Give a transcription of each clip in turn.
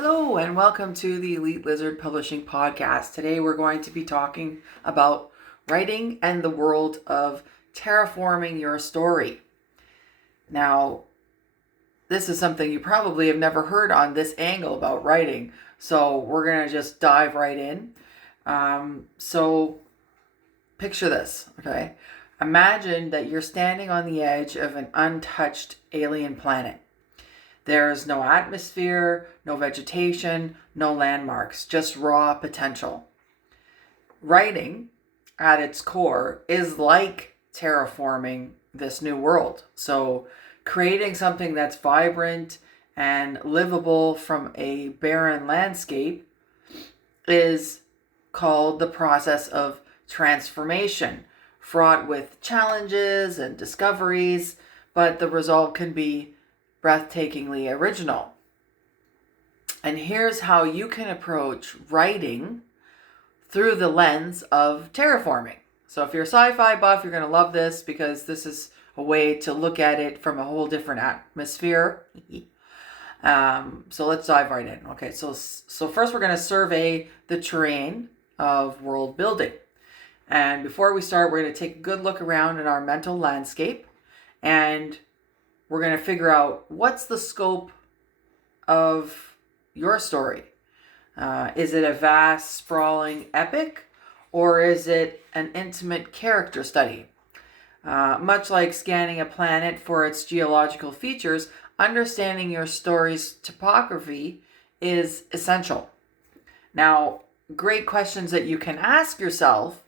Hello and welcome to the Elite Lizzard Publishing Podcast. Today we're going to be talking about writing and the world of terraforming your story. Now, this is something you probably have never heard on this angle about writing, so we're going to just dive right in. So picture this, okay? Imagine that you're standing on the edge of an untouched alien planet. There's no atmosphere, no vegetation, no landmarks, just raw potential. Writing, at its core, is like terraforming this new world. So creating something that's vibrant and livable from a barren landscape is called the process of transformation, fraught with challenges and discoveries, but the result can be breathtakingly original. And here's how you can approach writing through the lens of terraforming. So if you're a sci-fi buff, you're going to love this because this is a way to look at it from a whole different atmosphere. So let's dive right in. Okay, so first we're going to survey the terrain of world building. And before we start, we're going to take a good look around in our mental landscape, and we're going to figure out what's the scope of your story. Is it a vast, sprawling epic, or is it an intimate character study? Much like scanning a planet for its geological features, understanding your story's topography is essential. Now, great questions that you can ask yourself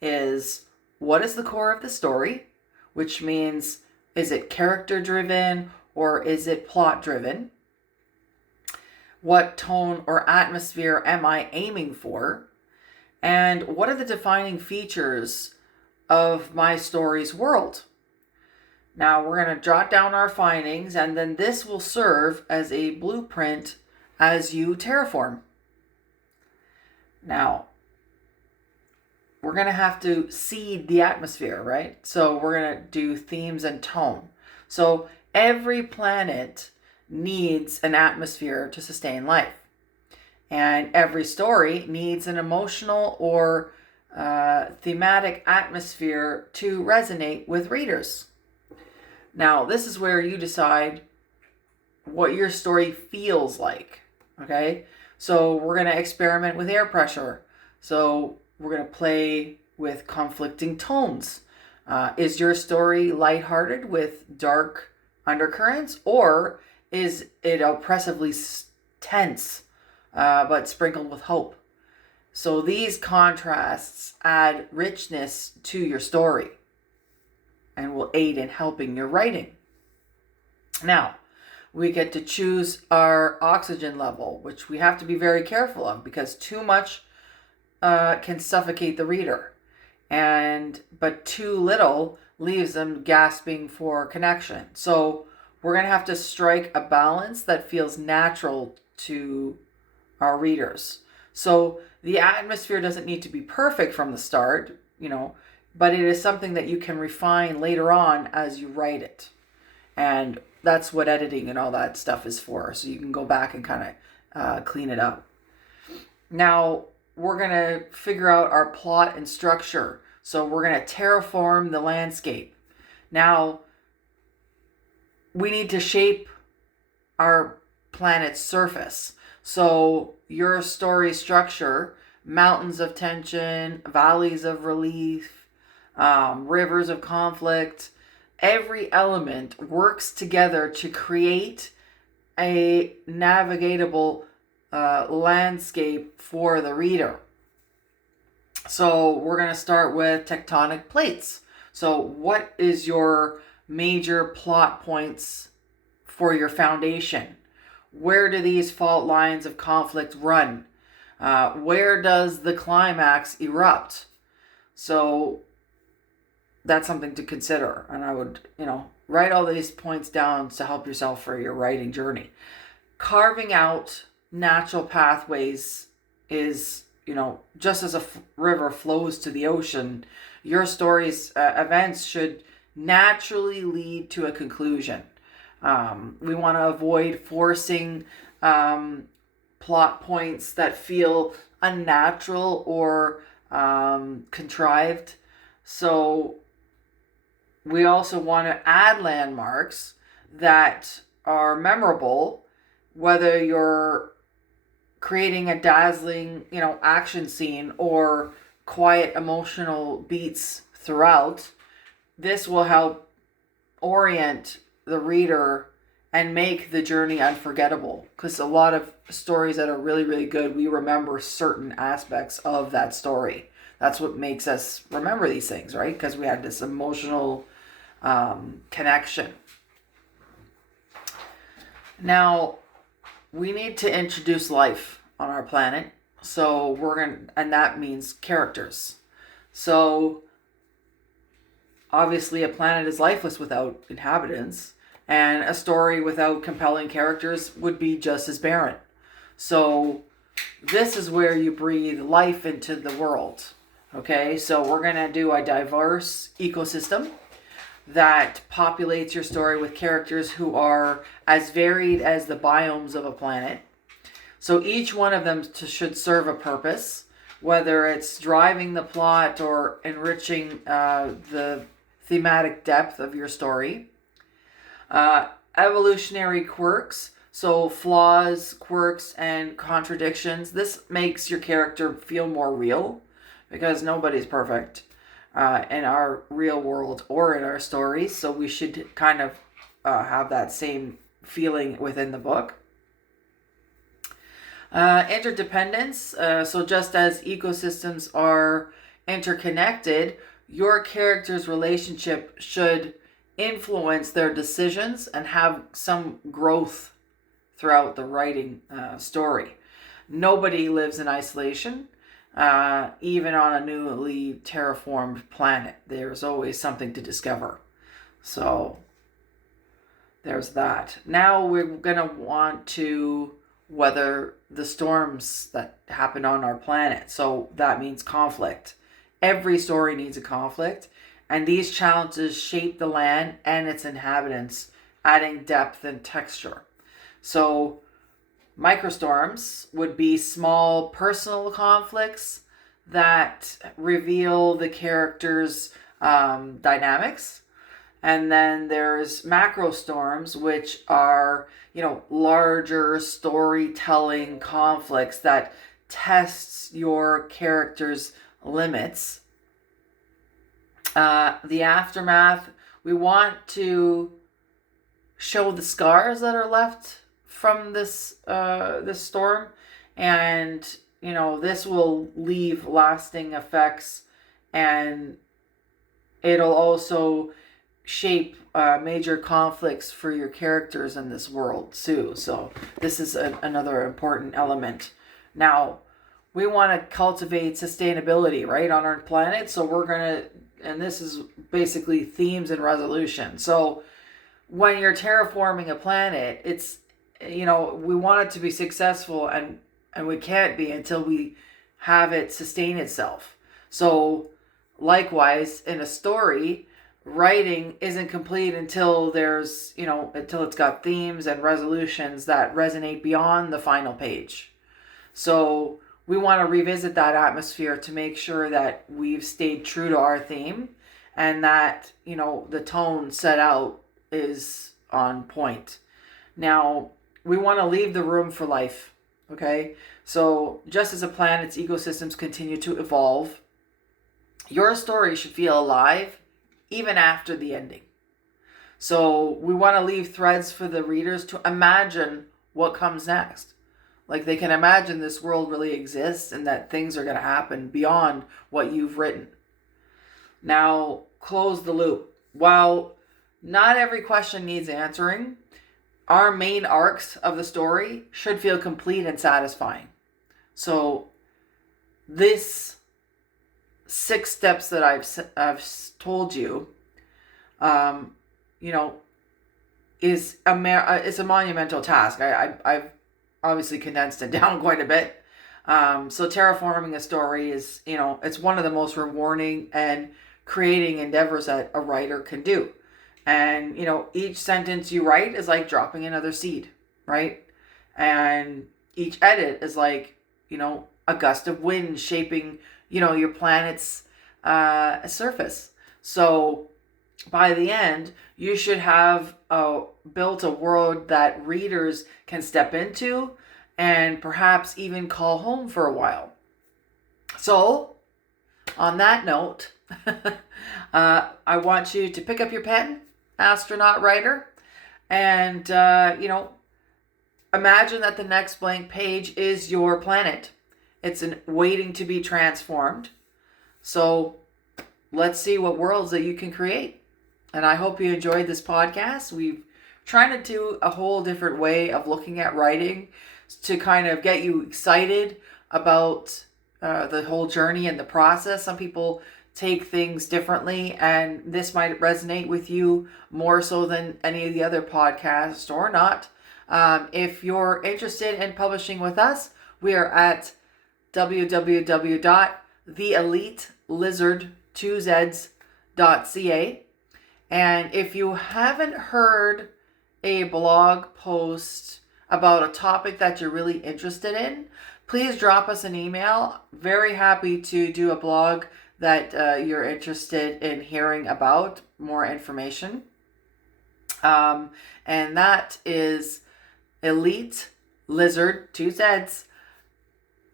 is, what is the core of the story? Which means, is it character driven or is it plot driven? What tone or atmosphere am I aiming for? And what are the defining features of my story's world? Now we're going to jot down our findings, and then this will serve as a blueprint as you terraform. Now, we're going to have to seed the atmosphere, right? So we're going to do themes and tone. So every planet needs an atmosphere to sustain life. And every story needs an emotional or thematic atmosphere to resonate with readers. Now, this is where you decide what your story feels like, okay? So we're going to experiment with air pressure. So we're going to play with conflicting tones. Is your story lighthearted with dark undercurrents, or is it oppressively tense but sprinkled with hope? So these contrasts add richness to your story and will aid in helping your writing. Now, we get to choose our oxygen level, which we have to be very careful of because too much can suffocate the reader, but too little leaves them gasping for connection. So we're going to have to strike a balance that feels natural to our readers. So the atmosphere doesn't need to be perfect from the start, but it is something that you can refine later on as you write it. And that's what editing and all that stuff is for. So you can go back and kind of clean it up. Now, we're going to figure out our plot and structure. So we're going to terraform the landscape. Now, we need to shape our planet's surface. So your story structure, mountains of tension, valleys of relief, rivers of conflict, every element works together to create a navigatable landscape for the reader. So we're going to start with tectonic plates. So what is your major plot points for your foundation? Where do these fault lines of conflict run? Where does the climax erupt? So that's something to consider. And I would, write all these points down to help yourself for your writing journey. Carving out natural pathways is, just as a river flows to the ocean, your story's events should naturally lead to a conclusion. We want to avoid forcing plot points that feel unnatural or contrived. So we also want to add landmarks that are memorable, whether you're creating a dazzling, action scene or quiet emotional beats throughout. This will help orient the reader and make the journey unforgettable, because a lot of stories that are really, really good, we remember certain aspects of that story. That's what makes us remember these things, right? Because we had this emotional connection. Now, we need to introduce life on our planet. So and that means characters. So obviously a planet is lifeless without inhabitants, and a story without compelling characters would be just as barren. So this is where you breathe life into the world. Okay, so we're going to do a diverse ecosystem that populates your story with characters who are as varied as the biomes of a planet. So each one of them should serve a purpose, whether it's driving the plot or enriching the thematic depth of your story. Evolutionary quirks, so flaws, quirks, and contradictions. This makes your character feel more real, because nobody's perfect in our real world or in our stories. So we should kind of have that same feeling within the book. Interdependence. So just as ecosystems are interconnected, your character's relationship should influence their decisions and have some growth throughout the writing story. Nobody lives in isolation. Even on a newly terraformed planet, there's always something to discover. So there's that. Now we're going to want to weather the storms that happen on our planet. So that means conflict. Every story needs a conflict, and these challenges shape the land and its inhabitants, adding depth and texture. So microstorms would be small personal conflicts that reveal the character's dynamics. And then there's macro storms, which are, larger storytelling conflicts that tests your character's limits. The aftermath, we want to show the scars that are left from this storm, and this will leave lasting effects, and it'll also shape major conflicts for your characters in this world too. So this is another important element. Now, we want to cultivate sustainability, right, on our planet. So we're going to, and this is basically themes and resolution. So when you're terraforming a planet, it's, we want it to be successful, and we can't be until we have it sustain itself. So likewise, in a story, writing isn't complete until there's, until it's got themes and resolutions that resonate beyond the final page. So we want to revisit that atmosphere to make sure that we've stayed true to our theme, and that, the tone set out is on point. Now, we want to leave the room for life, okay? So just as a planet's ecosystems continue to evolve, your story should feel alive even after the ending. So we want to leave threads for the readers to imagine what comes next. Like, they can imagine this world really exists and that things are going to happen beyond what you've written. Now, close the loop. While not every question needs answering, our main arcs of the story should feel complete and satisfying. So this 6 steps that I've told you, is it's a monumental task. I've obviously condensed it down quite a bit. So terraforming a story is, it's one of the most rewarding and creating endeavors that a writer can do. And, each sentence you write is like dropping another seed, right? And each edit is like, a gust of wind shaping, your planet's surface. So by the end, you should have built a world that readers can step into and perhaps even call home for a while. So, on that note, I want you to pick up your pen, astronaut writer, and, imagine that the next blank page is your planet. It's waiting to be transformed. So, let's see what worlds that you can create. And I hope you enjoyed this podcast. We've tried to do a whole different way of looking at writing to kind of get you excited about the whole journey and the process. Some people take things differently, and this might resonate with you more so than any of the other podcasts, or not. If you're interested in publishing with us, we are at www.theelitelizard.ca. And if you haven't heard a blog post about a topic that you're really interested in, please drop us an email. Very happy to do a blog that you're interested in hearing about, more information. And that is Elite Lizzard, 2 Z's,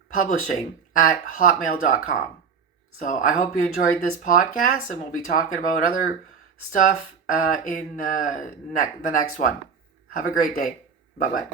publishing at hotmail.com. So I hope you enjoyed this podcast, and we'll be talking about other stuff in the next one. Have a great day. Bye-bye.